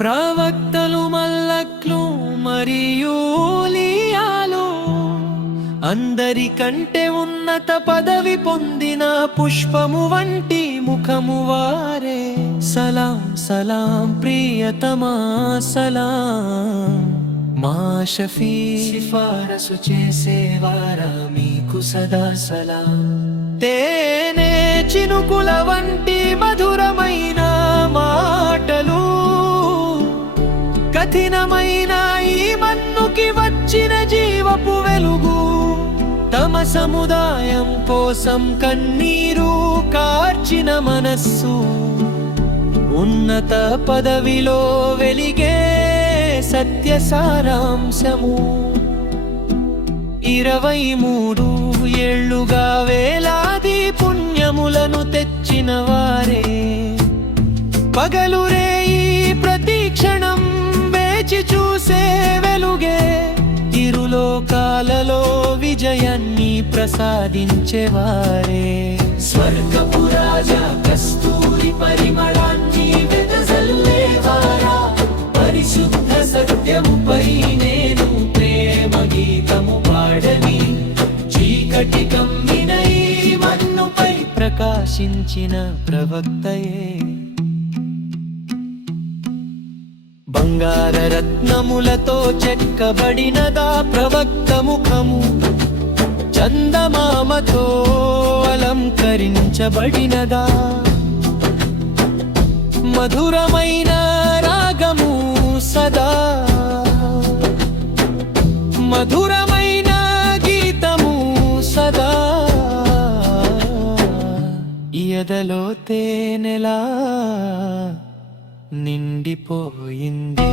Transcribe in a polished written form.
ప్రవక్తలు మల్లక్లు మరియు లియాలు అందరికంటే ఉన్నత పదవి పొందిన పుష్పము వంటి ముఖము వారే. సలాం సలాం ప్రియతమా సలాం, మా షఫీ సిఫారసు చేసేవారా మీకు సదా సలాం. తేనె చినుకుల వంటి మధురమైన మాటలు, కఠినమైన ఈ మన్నుకి వచ్చిన జీవపు వెలుగు. తమ సముదాయం కోసం కన్నీరు కార్చిన మనస్సు, ఉన్నత పదవిలో వెలిగే సత్య సారాంశము. 23 ఏళ్లుగా వేలాది పుణ్యములను తెచ్చిన వారే. పగలు రేయి ప్రతి క్షణం వేచి చూసే వెలుగే. ఇరులోకాలలో విజయాన్ని ప్రసాదించేవారే. స్వర్గపు రాజా కస్తూరి పరిమళాన్ని వెదజల్లేవారా. పరిశుద్ధ సత్యముపై నేను ప్రేమ గీతము పాడని, చీకటి కమ్మిన ఈ మన్నుపై ప్రకాశించిన ప్రవక్తయే. బంగార రత్నములతో చెక్కబడినదా ప్రవక్త ముఖము. చందమామతో అలంకరించబడినదా. మధురమైన రాగము సదా, మధురమైన గీతము సదా. ఎదలో తేనెలా నిండిపోయింది.